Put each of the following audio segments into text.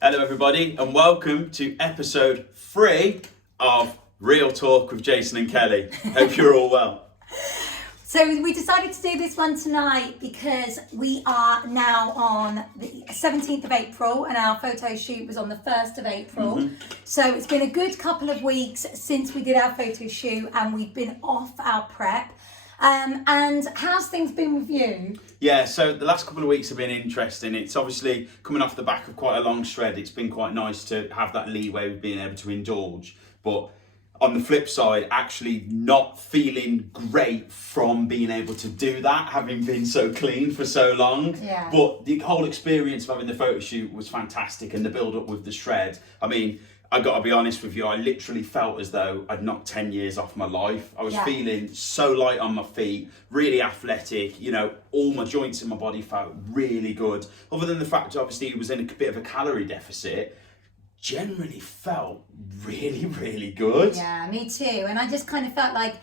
Hello everybody and welcome to episode 3 of Real Talk with Jason and Kelly. Hope you're all well. So we decided to do this one tonight because we are now on the 17th of April and our photo shoot was on the 1st of April. So it's been a good couple of weeks since we did our photo shoot and we've been off our prep. And how's things been with you? Yeah, so the last couple of weeks have been interesting. It's obviously coming off the back of quite a long shred. It's been quite nice to have that leeway of being able to indulge. But on the flip side, actually not feeling great from being able to do that, having been so clean for so long. Yeah. But the whole experience of having the photo shoot was fantastic, and the build up with the shred. I mean, I got to be honest with you, I literally felt as though I'd knocked 10 years off my life. I was feeling so light on my feet, really athletic, you know, all my joints in my body felt really good. Other than the fact, obviously, it was in a bit of a calorie deficit, generally felt really, really good. Yeah, me too. And I just kind of felt like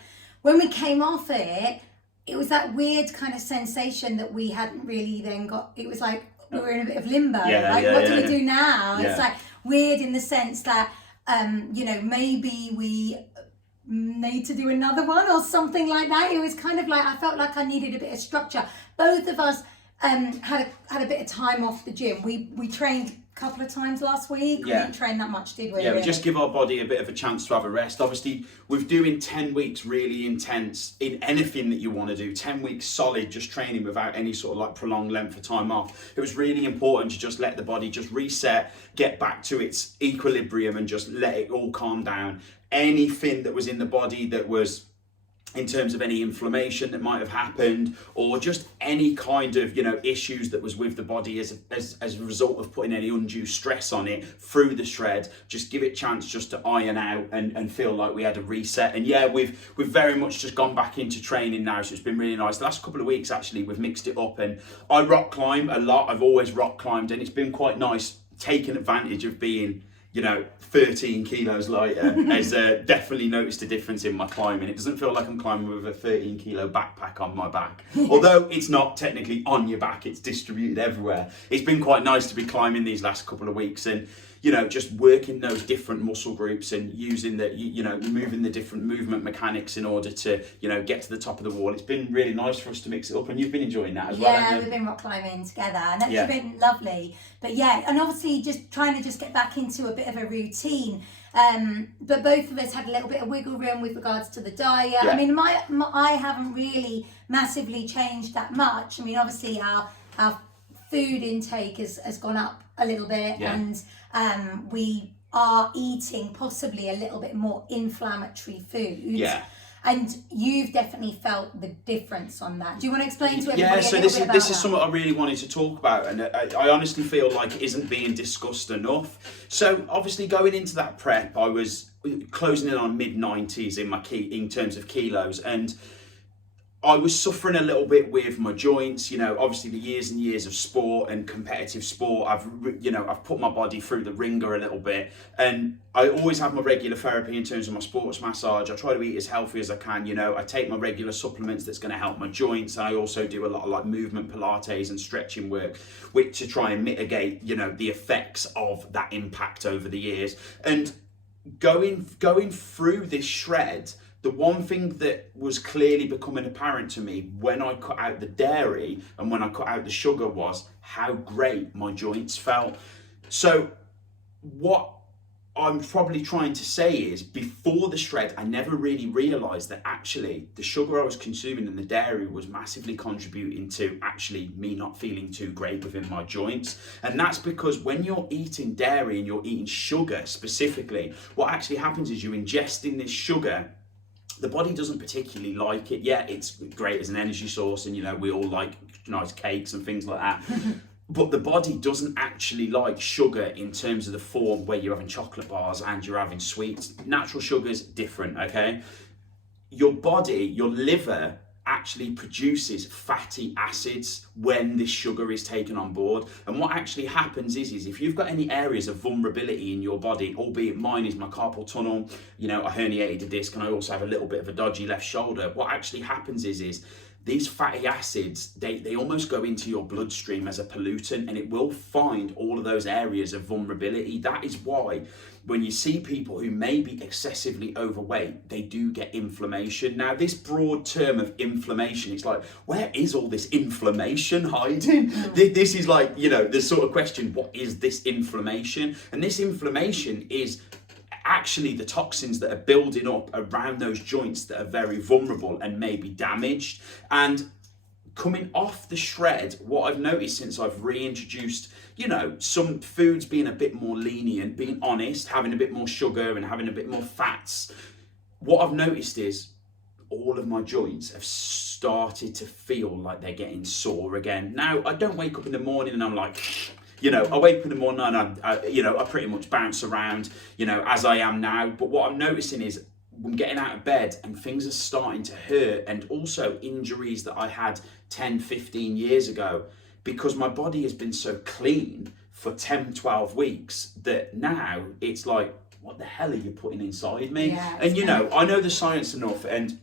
when we came off it, it was that weird kind of sensation that we hadn't really then got. It was like we were in a bit of limbo. What do we do now? Yeah. It's like weird in the sense that, maybe we need to do another one or something like that. It was kind of like, I felt like I needed a bit of structure. Both of us had a bit of time off the gym. We trained a couple of times last week. We didn't train that much, did we? Yeah, we just give our body a bit of a chance to have a rest. Obviously, we're doing 10 weeks really intense in anything that you want to do. 10 weeks solid, just training without any sort of like prolonged length of time off. It was really important to just let the body just reset, get back to its equilibrium and just let it all calm down. Anything that was in the body that was in terms of any inflammation that might have happened, or just any kind of, issues that was with the body as a result of putting any undue stress on it through the shred, just give it a chance just to iron out and feel like we had a reset. And yeah, we've very much just gone back into training now, so it's been really nice. The last couple of weeks, actually, we've mixed it up, and I rock climb a lot. I've always rock climbed, and it's been quite nice taking advantage of being 13 kilos lighter. Has definitely noticed a difference in my climbing. It doesn't feel like I'm climbing with a 13 kilo backpack on my back. Although it's not technically on your back, it's distributed everywhere. It's been quite nice to be climbing these last couple of weeks and, just working those different muscle groups and using moving the different movement mechanics in order to, get to the top of the wall. It's been really nice for us to mix it up, and you've been enjoying that as well. Yeah, we've been rock climbing together, and that's been lovely. But yeah, and obviously just trying to get back into a bit of a routine. But both of us had a little bit of wiggle room with regards to the diet. Yeah. I mean, I haven't really massively changed that much. I mean, obviously our food intake has gone up a little bit, and we are eating possibly a little bit more inflammatory food. Yeah. And you've definitely felt the difference on that. Do you want to explain to everybody a little bit about this is that? something I really wanted to talk about, and I honestly feel like it isn't being discussed enough. So obviously going into that prep, I was closing in on mid-90s in terms of kilos, and I was suffering a little bit with my joints. Obviously the years and years of sport and competitive sport, I've put my body through the ringer a little bit, and I always have my regular therapy in terms of my sports massage. I try to eat as healthy as I can. I take my regular supplements that's going to help my joints. I also do a lot of like movement Pilates and stretching work, which to try and mitigate, the effects of that impact over the years. And going through this shred, the one thing that was clearly becoming apparent to me when I cut out the dairy and when I cut out the sugar was how great my joints felt. So what I'm probably trying to say is, before the shred, I never really realised that actually the sugar I was consuming and the dairy was massively contributing to actually me not feeling too great within my joints. And that's because when you're eating dairy and you're eating sugar specifically, what actually happens is you're ingesting this sugar. The body doesn't particularly like it. Yeah, it's great as an energy source, and we all like nice cakes and things like that. But the body doesn't actually like sugar in terms of the form where you're having chocolate bars and you're having sweets. Natural sugar's different, okay? Your body, your liver, actually produces fatty acids when this sugar is taken on board. And what actually happens is if you've got any areas of vulnerability in your body, albeit mine is my carpal tunnel, I herniated a disc, and I also have a little bit of a dodgy left shoulder. What actually happens is these fatty acids, they almost go into your bloodstream as a pollutant, and it will find all of those areas of vulnerability. That is why when you see people who may be excessively overweight, they do get inflammation. Now, this broad term of inflammation, it's like, where is all this inflammation hiding? This is like, you know, the sort of question, what is this inflammation? And this inflammation is actually the toxins that are building up around those joints that are very vulnerable and may be damaged. And coming off the shred, what I've noticed since I've reintroduced, you know, some foods being a bit more lenient, being honest, having a bit more sugar and having a bit more fats, what I've noticed is all of my joints have started to feel like they're getting sore again. Now, I don't wake up in the morning and I'm like, you know, I wake up in the morning and I pretty much bounce around, you know, as I am now. But what I'm noticing is I'm getting out of bed and things are starting to hurt, and also injuries that I had 10, 15 years ago, because my body has been so clean for 10, 12 weeks that now it's like, what the hell are you putting inside me? Yeah, and, you know, I know the science enough, and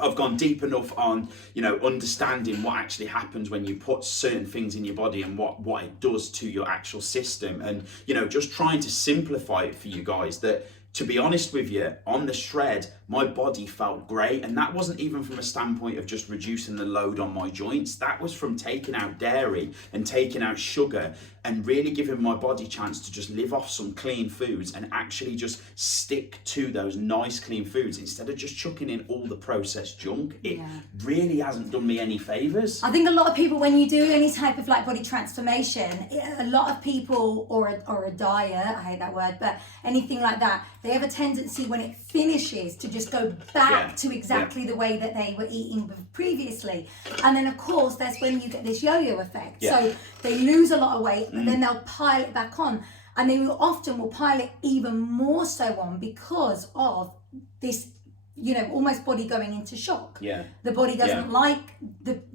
I've gone deep enough on, you know, understanding what actually happens when you put certain things in your body and what it does to your actual system. And, you know, just trying to simplify it for you guys, that, to be honest with you, on the shred, my body felt great. And that wasn't even from a standpoint of just reducing the load on my joints. That was from taking out dairy and taking out sugar and really giving my body a chance to just live off some clean foods and actually just stick to those nice clean foods instead of just chucking in all the processed junk. It really hasn't done me any favors. I think a lot of people, when you do any type of like body transformation, a lot of people, or a diet, I hate that word, but anything like that, they have a tendency when it finishes to just go back to exactly the way that they were eating previously. And then of course that's when you get this yo-yo effect. So they lose a lot of weight, but then they'll pile it back on, and they will pile it even more so on because of this, you know, almost body going into shock. The body doesn't like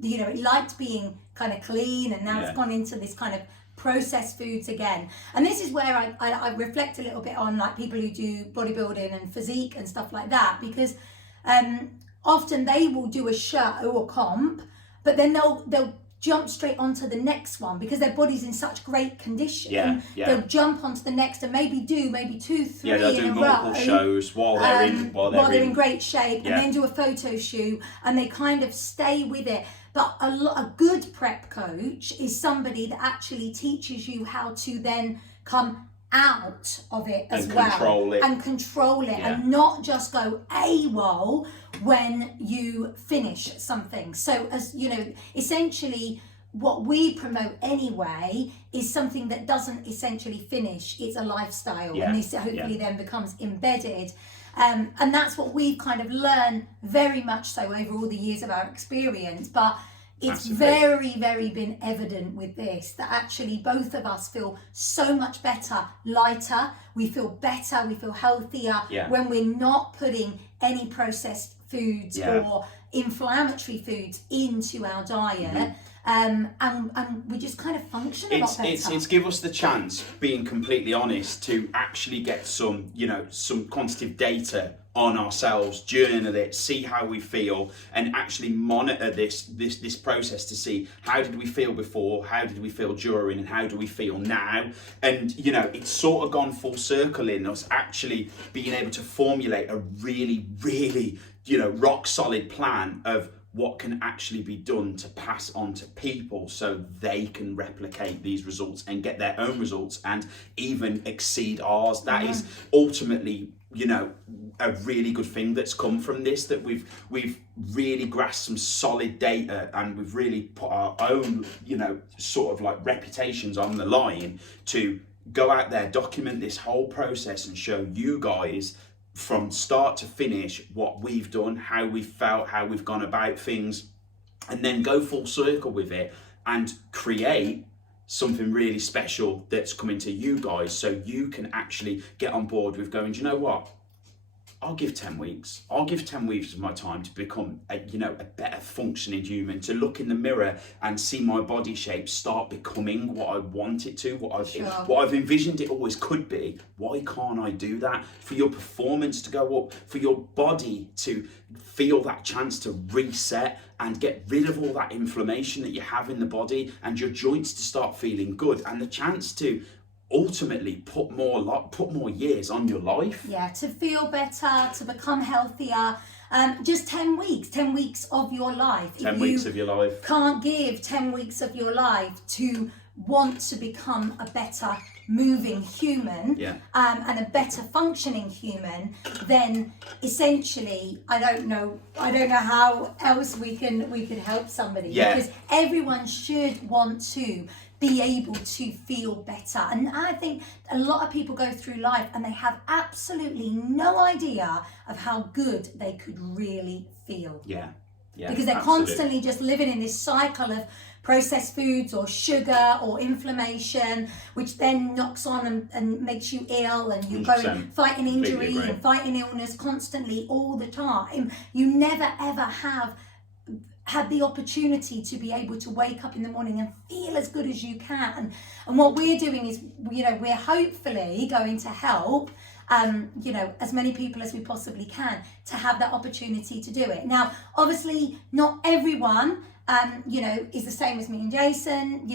you know, it liked being kind of clean, and now it's gone into this kind of processed foods again. And this is where I reflect a little bit on like people who do bodybuilding and physique and stuff like that, because often they will do a show or comp, but then they'll jump straight onto the next one because their body's in such great condition. They'll jump onto the next and maybe do 2, 3 they'll in do a multiple row, shows while they're in great shape, and then do a photo shoot, and they kind of stay with it. But a good prep coach is somebody that actually teaches you how to then come out of it as well. Control it and not just go AWOL when you finish something. So, as you know, essentially what we promote anyway is something that doesn't essentially finish. It's a lifestyle, and this hopefully then becomes embedded. And that's what we've kind of learned very much so over all the years of our experience. But it's very, very been evident with this that actually both of us feel so much better, lighter. We feel better, we feel healthier when we're not putting any processed foods or inflammatory foods into our diet. And we just kind of function a lot better. It's give us the chance, being completely honest, to actually get some, you know, some quantitative data on ourselves, journal it, see how we feel, and actually monitor this process to see how did we feel before, how did we feel during, and how do we feel now. And, you know, it's sort of gone full circle in us actually being able to formulate a really, really, you know, rock solid plan of what can actually be done to pass on to people so they can replicate these results and get their own results and even exceed ours. That is ultimately, you know, a really good thing that's come from this, that we've really grasped some solid data, and we've really put our own, you know, sort of like reputations on the line to go out there, document this whole process and show you guys from start to finish what we've done, how we've felt, how we've gone about things, and then go full circle with it and create something really special that's coming to you guys, so you can actually get on board with going, do you know what? I'll give 10 weeks. I'll give 10 weeks of my time to become a better functioning human, to look in the mirror and see my body shape start becoming what I want it to, what I've envisioned it always could be. Why can't I do that? For your performance to go up, for your body to feel that chance to reset and get rid of all that inflammation that you have in the body, and your joints to start feeling good, and the chance to ultimately put more years on your life. Yeah, to feel better, to become healthier. Just 10 weeks of your life. 10 weeks of your life. Can't give 10 weeks of your life to want to become a better moving human, and a better functioning human, then essentially I don't know how else we can help somebody, because everyone should want to be able to feel better. And I think a lot of people go through life and they have absolutely no idea of how good they could really feel. Because they're constantly just living in this cycle of processed foods or sugar or inflammation, which then knocks on and makes you ill, and you're going fighting injury and fighting illness constantly all the time. You never ever have had the opportunity to be able to wake up in the morning and feel as good as you can. And what we're doing is, we're hopefully going to help as many people as we possibly can to have that opportunity to do it. Now, obviously, not everyone, is the same as me and Jason.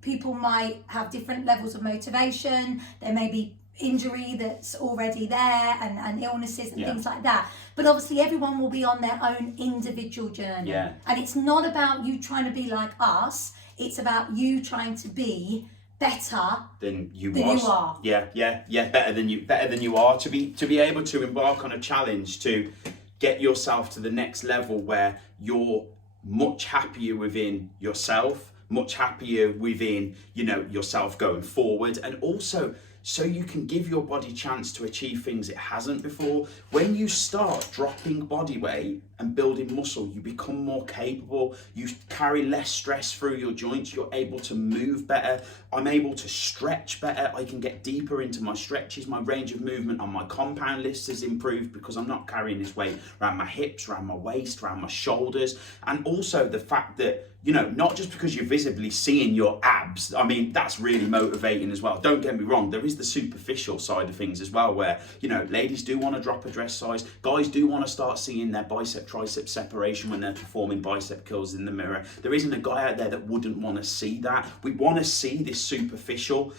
People might have different levels of motivation. There may be injury that's already there, and illnesses and things like that. But obviously, everyone will be on their own individual journey. And it's not about you trying to be like us. It's about you trying to be better than you are. Better than you are, to be able to embark on a challenge to get yourself to the next level where you're much happier within yourself, much happier within yourself going forward, and also so you can give your body chance to achieve things it hasn't before. When you start dropping body weight and building muscle, you become more capable, you carry less stress through your joints, you're able to move better. I'm able to stretch better, I can get deeper into my stretches, my range of movement on my compound list has improved because I'm not carrying this weight around my hips, around my waist, around my shoulders. And also the fact that, not just because you're visibly seeing your abs, I mean, that's really motivating as well. Don't get me wrong, there is the superficial side of things as well, where, ladies do want to drop a dress size, guys do want to start seeing their bicep tricep separation when they're performing bicep curls in the mirror. There isn't a guy out there that wouldn't want to see that. We want to see this superficial,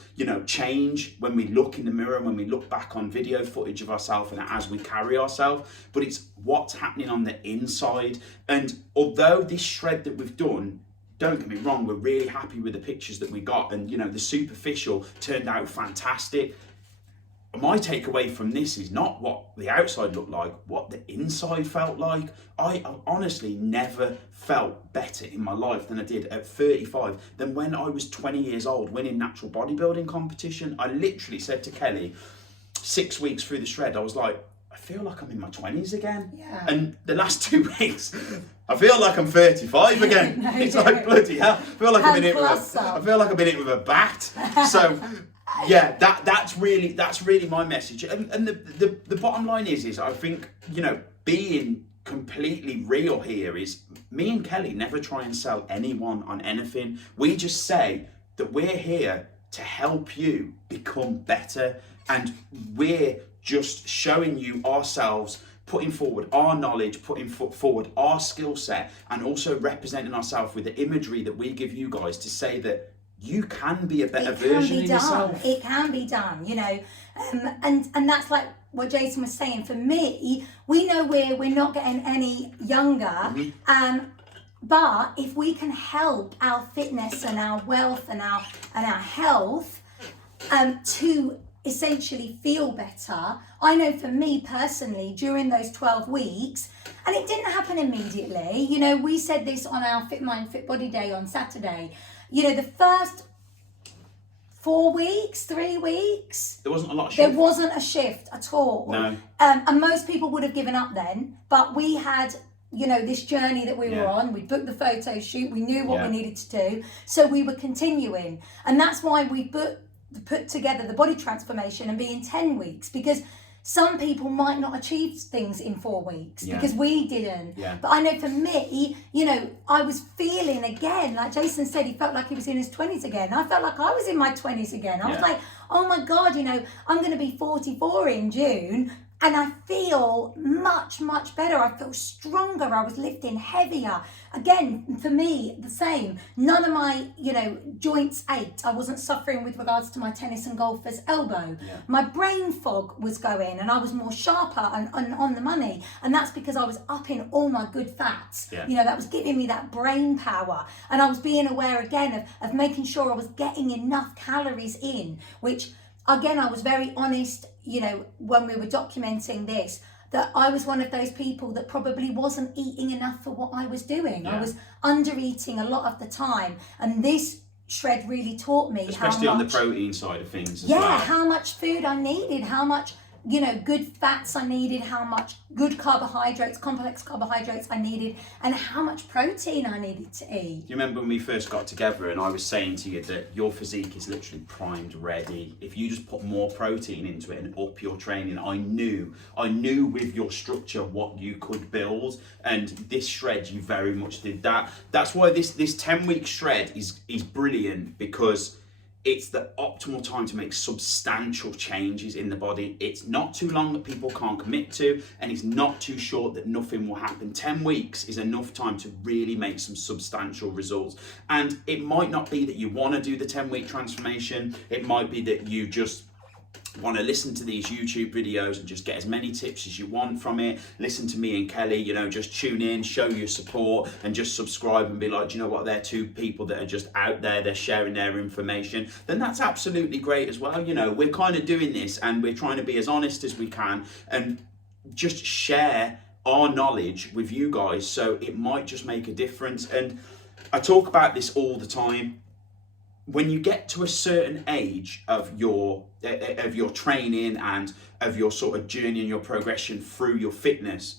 change when we look in the mirror, when we look back on video footage of ourselves and as we carry ourselves, but it's what's happening on the inside. And although this shred that we've done, don't get me wrong, we're really happy with the pictures that we got, and the superficial turned out fantastic. My takeaway from this is not what the outside looked like, what the inside felt like. I honestly never felt better in my life than I did at 35 than when I was 20 years old winning natural bodybuilding competition. I literally said to Kelly 6 weeks through the shred, I was like, I feel like I'm in my 20s again. And the last 2 weeks, I feel like I'm 35 again. Like, bloody hell. I feel like I've been hit with a bat. So that's really my message. And the bottom line is I think, being completely real here is, me and Kelly never try and sell anyone on anything. We just say that we're here to help you become better, and we're just showing you ourselves, putting forward our knowledge, putting forward our skill set, and also representing ourselves with the imagery that we give you guys to say that you can be a better version of yourself. It can be done, and that's like what Jason was saying. For me, we know we're not getting any younger, but if we can help our fitness and our wealth and our health to essentially feel better. I know for me personally, during those 12 weeks, and it didn't happen immediately, we said this on our Fit Mind, Fit Body Day on Saturday, the first 3 weeks, there wasn't a lot of shift. There wasn't a shift at all. No. And most people would have given up then, but we had, this journey that we were on. We booked the photo shoot, we knew what we needed to do, so we were continuing. And that's why we put together the body transformation and being 10 weeks, because some people might not achieve things in 4 weeks because we didn't. Yeah. But I know for me, you know, I was feeling again, like Jason said, he felt like he was in his 20s again. I felt like I was in my 20s again. I was like, oh my God, you know, I'm going to be 44 in June. And I feel much, much better. I feel stronger. I was lifting heavier. Again, for me, the same. None of my, you know, joints ached. I wasn't suffering with regards to my tennis and golfer's elbow. Yeah. My brain fog was going and I was more sharper and on the money. And that's because I was upping all my good fats. Yeah. You know, that was giving me that brain power. And I was being aware again of making sure I was getting enough calories in, which again, I was very honest, you know, when we were documenting this, that I was one of those people that probably wasn't eating enough for what I was doing. Yeah. I was under eating a lot of the time. And this shred really taught me especially how much, on the protein side of things as yeah, well. how much food I needed, how much, you know, good fats I needed, how much good carbohydrates, complex carbohydrates I needed, and how much protein I needed to eat. Do you remember when we first got together and I was saying to you that your physique is literally primed, ready? If you just put more protein into it and up your training, I knew with your structure what you could build, and this shred, you very much did that. That's why this 10-week shred is brilliant, because it's the optimal time to make substantial changes in the body. It's not too long that people can't commit to, and it's not too short that nothing will happen. 10 weeks is enough time to really make some substantial results. And it might not be that you want to do the 10-week transformation. It might be that you just want to listen to these YouTube videos and just get as many tips as you want from it. Listen to me and Kelly, you know, just tune in, show your support, and just subscribe and be like, do you know what, they're two people that are just out there, they're sharing their information. Then that's absolutely great as well. You know, we're kind of doing this and we're trying to be as honest as we can and just share our knowledge with you guys, so it might just make a difference. And I talk about this all the time. When you get to a certain age of your training and of your sort of journey and your progression through your fitness,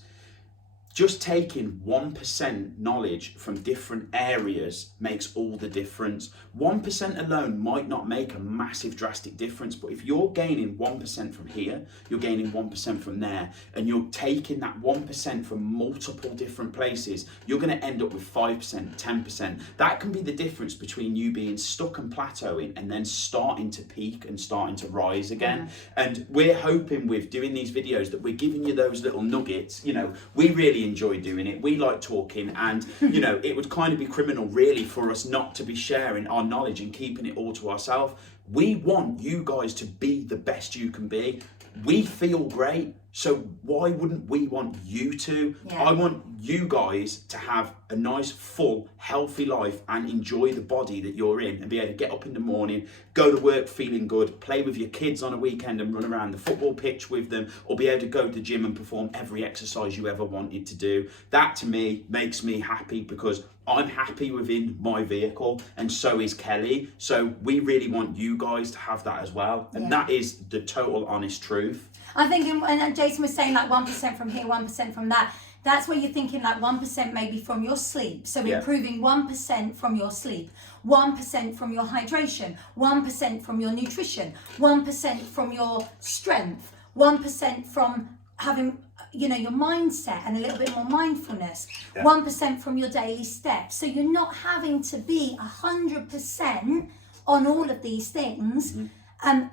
just taking 1% knowledge from different areas makes all the difference. 1% alone might not make a massive drastic difference, but if you're gaining 1% from here, you're gaining 1% from there, and you're taking that 1% from multiple different places, you're going to end up with 5%, 10%. That can be the difference between you being stuck and plateauing and then starting to peak and starting to rise again. And we're hoping with doing these videos that we're giving you those little nuggets. You know, we really enjoy doing it. We like talking, and you know, it would kind of be criminal really for us not to be sharing our knowledge and keeping it all to ourselves. We want you guys to be the best you can be. We feel great, so why wouldn't we want you to? Yeah. I want you guys to have a nice, full, healthy life and enjoy the body that you're in, and be able to get up in the morning, go to work feeling good, play with your kids on a weekend and run around the football pitch with them, or be able to go to the gym and perform every exercise you ever wanted to do. That to me makes me happy, because I'm happy within my vehicle, and so is Kelly. So we really want you guys to have that as well. And that is the total honest truth. I think, and Jason was saying like 1% from here, 1% from that. That's where you're thinking like 1% maybe from your sleep. So improving 1% from your sleep, 1% from your hydration, 1% from your nutrition, 1% from your strength, 1% from having, you know, your mindset and a little bit more mindfulness, 1% from your daily steps. So you're not having to be 100% on all of these things.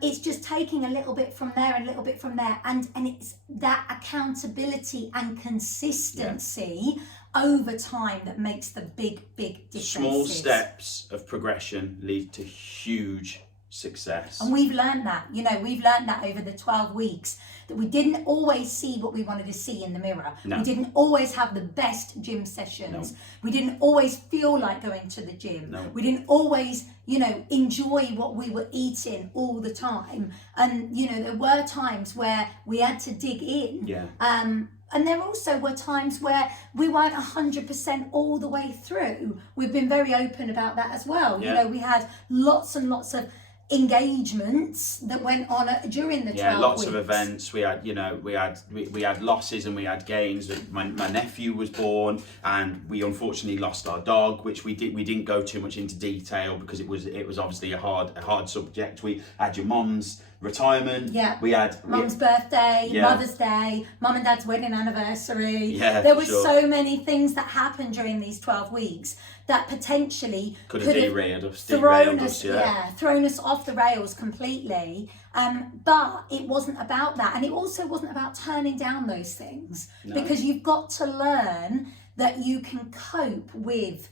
It's just taking a little bit from there and a little bit from there, and it's that accountability and consistency over time that makes the big difference. Small steps of progression lead to huge success. And we've learned that, you know, we've learned that over the 12 weeks, that we didn't always see what we wanted to see in the mirror. No. We didn't always have the best gym sessions. No. We didn't always feel like going to the gym. No. We didn't always, you know, enjoy what we were eating all the time. And, you know, there were times where we had to dig in. And there also were times where we weren't 100% all the way through. We've been very open about that as well. You know, we had lots and lots of engagements that went on during the 12 yeah, lots weeks. of events. We had, we had losses and we had gains. My nephew was born, and we unfortunately lost our dog, which we didn't go too much into detail because it was obviously a hard subject. We had your mum's retirement. Yeah. We had Mum's birthday, Yeah. Mother's Day, Mum and Dad's wedding anniversary. Yeah, there were sure. so many things that happened during these 12 weeks that potentially could have derailed us. thrown us off the rails completely. But it wasn't about that, and it also wasn't about turning down those things, because you've got to learn that you can cope with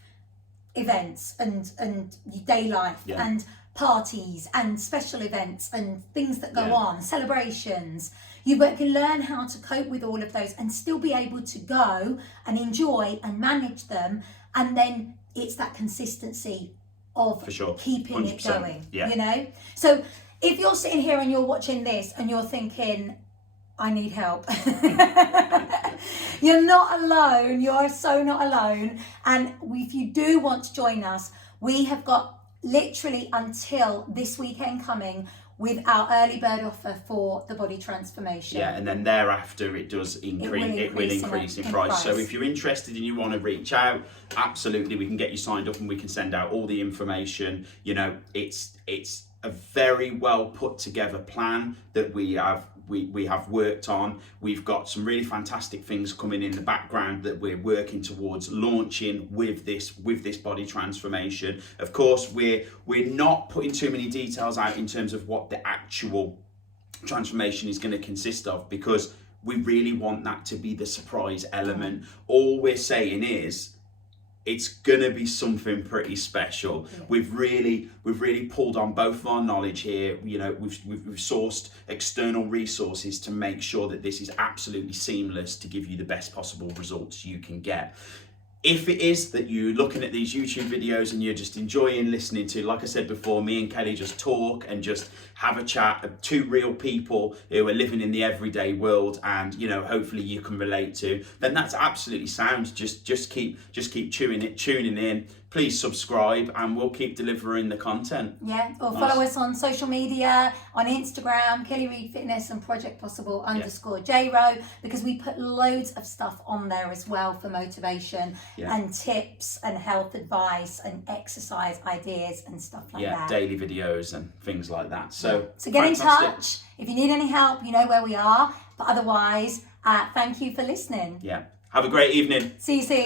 events and day life and parties and special events and things that go on, celebrations. You can learn how to cope with all of those and still be able to go and enjoy and manage them. And then it's that consistency of keeping 100%. it going, Yeah. you know? So if you're sitting here and you're watching this and you're thinking, I need help. You're not alone. You're so not alone. And if you do want to join us, we have got literally until this weekend coming with our early bird offer for the body transformation. Yeah, and then thereafter it does increase. It will increase in price. So if you're interested and you want to reach out, absolutely, we can get you signed up and we can send out all the information. You know, it's a very well put together plan that we have worked on. We've got some really fantastic things coming in the background that we're working towards launching with this body transformation. Of course, we're not putting too many details out in terms of what the actual transformation is going to consist of, because we really want that to be the surprise element. All we're saying is it's gonna be something pretty special. Yeah. We've really pulled on both of our knowledge here. You know, we've sourced external resources to make sure that this is absolutely seamless to give you the best possible results you can get. If it is that you're looking at these YouTube videos and you're just enjoying listening to, like I said before, me and Kelly just talk and just have a chat of two real people who are living in the everyday world, and you know, hopefully you can relate to, then that's absolutely sound. Just keep tuning in. Please subscribe and we'll keep delivering the content. Yeah, or follow us on social media, on Instagram, Kelly Reid Fitness and Project Possible _JRO, because we put loads of stuff on there as well for motivation and tips and health advice and exercise ideas and stuff like that. Yeah, daily videos and things like that. So get in touch. If you need any help, you know where we are. But otherwise, thank you for listening. Yeah. Have a great evening. See you soon.